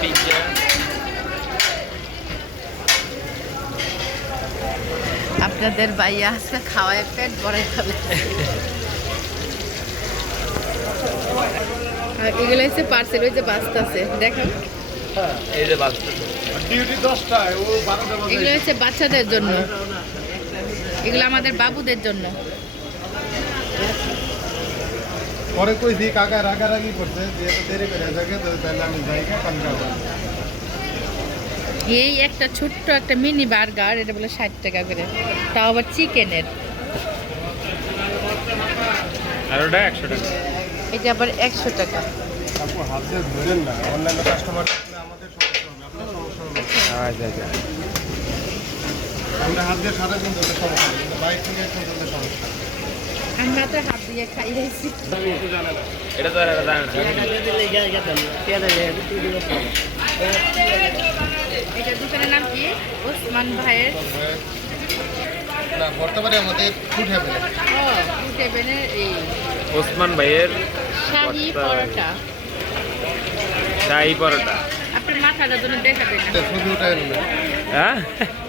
Pizza আপনাদের ভাইয়া আজকে খাওয়ায় পেট ভরে খাবে। এগুলো হচ্ছে পার্সেল, ওই যে বাস্তা আছে দেখো, এই যে বাচ্চা ডিউটি 10টায়, ও 12টা বাজে। এগুলো হচ্ছে বাচ্চাদের জন্য, এগুলো আমাদের বাবুদের জন্য। পরে কইছি কাকা রাগারাগি করছে যে এত দেরি করে থাকে, তো তাহলে আমি যাই কাম করব। এই একটা ছোট্ট একটা মিনি বার্গার, এটা বলে 60 টাকা করে, তাও আবার চিকেনের। আর ওটা 100 টাকা। এটা আবার 100 টাকা। আপু হাত দিয়ে ধরেন না, অনলাইনে কাস্টমার থাকলে আমাদের সমস্যা হবে, আপনার সমস্যা হবে। আচ্ছা আচ্ছা। আমরা হাত দিয়ে সারাদিন ধরতে সমস্যা হবে, কিন্তু বাইক থেকে এখন ধরতে সমস্যা হবে। আমরা তো হাত দিয়ে খাইয়েছি। এটা তো জানেন না। এটা দোকানের নাম কি? ওসমান ভাইয়ের। না, বর্তমানে আমাদের ফুড হ্যাভেন। ও টেবিলের এই ওসমান ভাইয়ের শাহী পরোটা। শাহী পরোটা। আপনি মাথাটা জন্য দেখাবেন না। ছবি উঠায় না, হ্যাঁ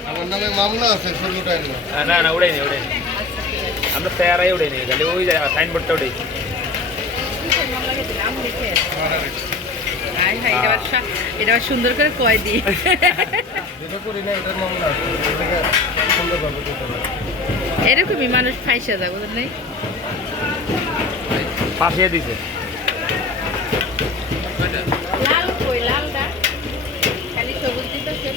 আমার নামে মামলা আছে, ছবি উঠায় না। না না উড়াই নেই উড়াই নেই, আমরা তেয়ারাই উড়াই নেই, খালি ওই সাইনবোর্ডটা উড়াই। এটা আবার সুন্দর করে কয় দিই। যেটা করি না এটার মামলা আছে, এটাকে সুন্দরভাবে করতে হবে। এরকমই মানুষ ফাইসা যায়, বুঝলেন নাই? পাঠিয়ে দিছে। লাল কই লালটা খালি সবুজ দিতেছে।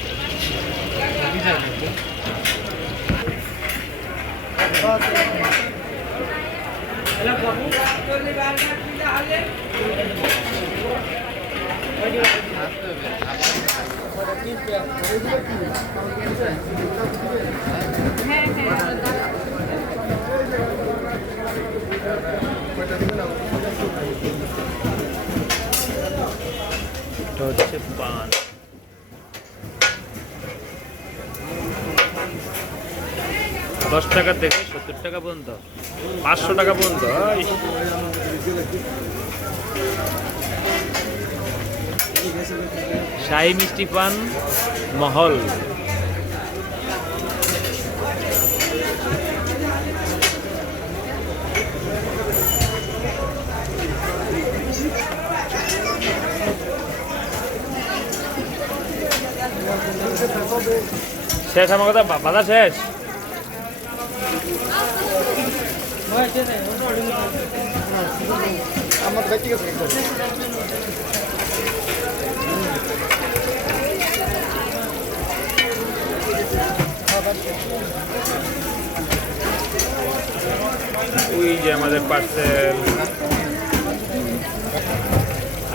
হ্যাঁ এটা হচ্ছে পান। ৳10 থেকে 70 টাকা পর্যন্ত, 500 টাকা পর্যন্ত। শাহী মিষ্টি পান মহল। শেষ আমার কথা, বাধা শেষ। আমার ব্যক্তি গেছে একদম। ওই যে আমাদের পার্সেল।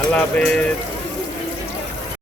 আল্লাহ হাফেজ।